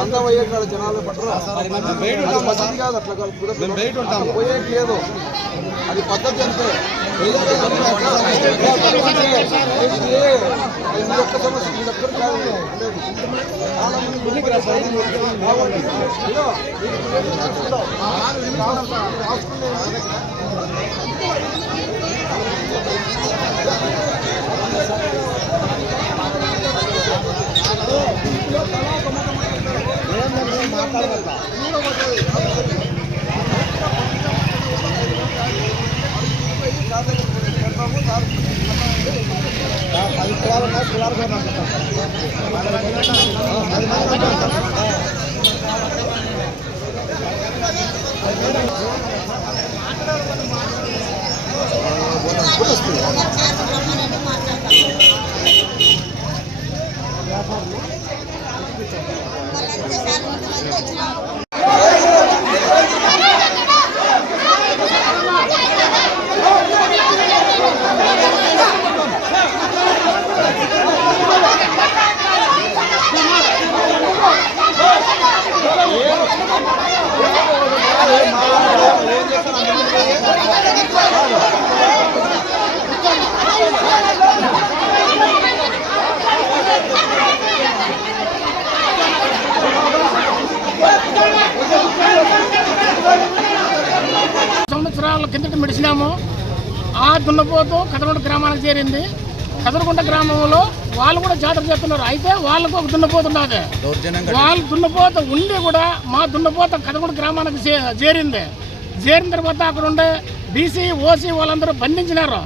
అందం అయ్యేటాడు జనాలు పట్టరు కాదు అట్లా పోయేది లేదు అది పద్ధతి అంతే ఒక్క సమస్య మీరొక్కరు కాదు సంవత్సరాల కిందట మెడిసినాము. ఆ దున్నపోతు కదరగుంట గ్రామానికి చేరింది. కదరగుంట గ్రామంలో వాళ్ళు కూడా జాతర చేస్తున్నారు. అయితే వాళ్ళకు ఒక దున్నపోతు ఉన్నది. వాళ్ళు దున్నపోత ఉండి కూడా మా దున్నపోత కదరగుంట గ్రామానికి చేరింది. చేరిన తర్వాత అక్కడ ఉండే బీసీ ఓసీ వాళ్ళందరూ బంధించినారు.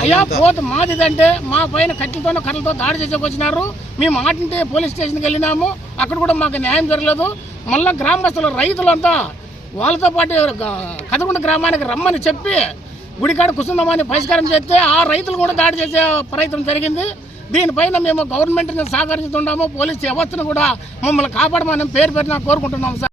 అయ్యా పోత మాదిదంటే మా పైన కట్టెలతోనో కర్రలతో దాడి చేసేకి వచ్చినారు. మేము ఆటింటే పోలీస్ స్టేషన్కి వెళ్ళినాము. అక్కడ కూడా మాకు న్యాయం జరగలేదు. మళ్ళీ గ్రామస్తులు రైతులంతా వాళ్ళతో పాటు కదరగుంట గ్రామానికి రమ్మని చెప్పి గుడికాడ కుసుందమని పరిష్కారం చేస్తే ఆ రైతులు కూడా దాడి చేసే ప్రయత్నం జరిగింది. దీనిపైన మేము గవర్నమెంట్ని సహకరిస్తున్నాము. పోలీస్ వ్యవస్థను కూడా మమ్మల్ని కాపాడమని పేరు పెట్టినా కోరుకుంటున్నాము సార్.